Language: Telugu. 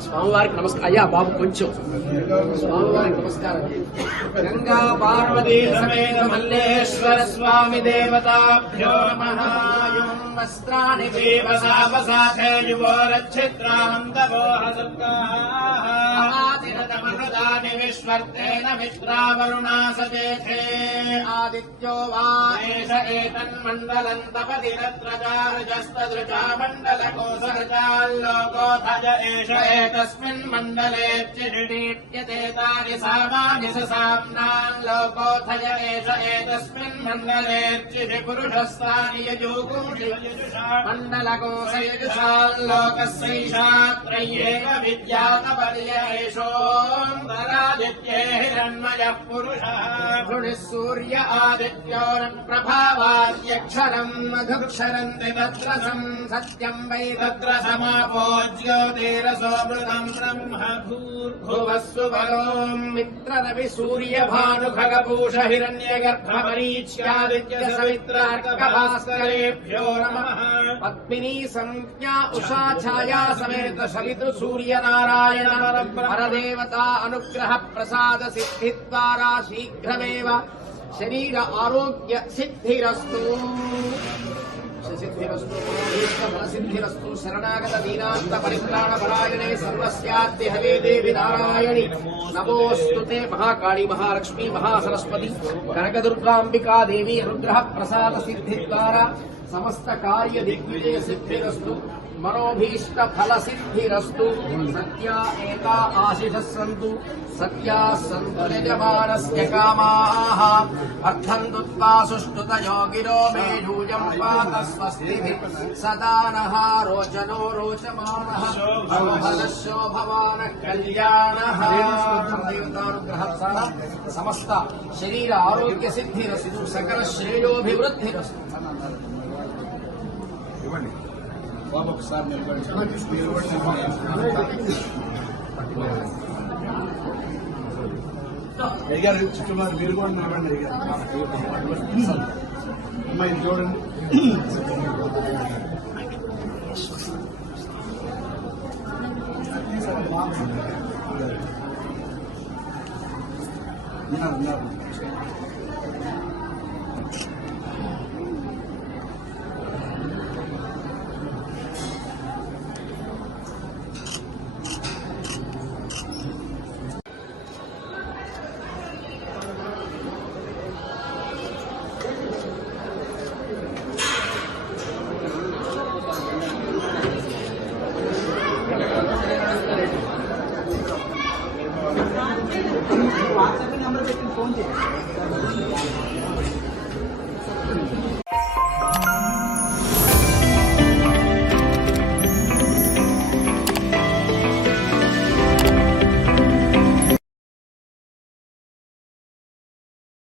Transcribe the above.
స్వామివారికి నమస్కారం. అయ్యా బాబు కొంచెం. స్వామివారికి నమస్కారం గంగా పార్వతీ సమేత మల్లేశ్వర స్వామి దేవతాభ్యో నమః. యం వస్త్రాణి దేవసావసాఖే యువోరక్షిత్రానందమోహసత్కాహాతిరతమహృదాని విశ్వర్తేన మిత్రావరుణా సచేథే ఆదిత్యో వా ఏష ఏతన్మండలం తపతి తత్ర చారుజస్తదృశా మండలకోసరచాల్లోకోధజ ఏష ఏతస్మిన్ మండలే చిరుడీప్యతే తాని సామాని సామ్నాన్ లోకోధయ ఏష ఏతస్మిన్ మండలే చిరి పురుషస్థాని యజూగుంషి మండలకోశయుషాల్లోకస్యైషాత్రయ్యేవ Cristian. ఏషోంతరాదిత్యే హిరణ్మయః పురుషः భృణిः సూర్య ఆదిత్యోరం ప్రభావాద్యక్షరం మధుక్షరంతి తత్ర సం సత్యం వై తత్ర సమాపో జ్యోతిరసోమృతం బ్రహ్మ భూర్భువస్సు బలోం మిత్రరవి సూర్య భాను ఖగభూష హిరణ్య గర్భ పరీక్ష్యాదిత్య సవిత్రార్క భాస్కరేభ్యో నమః పద్మినీ సంజ్ఞా శీఘ్రమేవ శరీర ఆరోగ్య సిద్ధిరస్తు సిద్ధిరస్తు శరణాగత దీనాంత పరిత్రాణ పరాయణే సర్వస్యాద్ది హవే దేవి నారాయణి నమోస్తు తే మహాకాళి మహాలక్ష్మి మహాసరస్వతి కనకదుర్గాంబికా దేవి అనుగ్రహ ప్రసాద సిద్ధి ద్వారా సమస్త కార్య దిగ్విజయ సిద్ధిరస్తు मनोभीष्ट फल सिद्धिस्तु सत्या एता आशिषः सन्तु सत्याः सन्तु यजमानस्य कामाः। दुत्वा सुष्ठुतयो गिरो मे यूयम् पात स्वस्तिभिः सदा नः रोचनो रोचमानः। भवभदः शोभवानः कल्याणः समस्त शरीर आरोग्यसिद्धिरस्तु। सकलश्रेयोभिवृद्धिरस्तु సమస్త శరీర ఆరోగ్య సిద్ధిరస్తు సకల శ్రేయోభివృద్ధిరస్తు ఇవ్వండి బాబు ఒకసారి నిలబడి మీరు కూడా నిలబడి. అయ్యారు చుట్టుమారు మీరు కూడా నిలబడి అయ్యారు అమ్మాయి ఇది చూడండి ఉన్నారు, ఉన్నారు. వాట్సాప్ నెంబర్ పెట్టి ఫోన్ చేయండి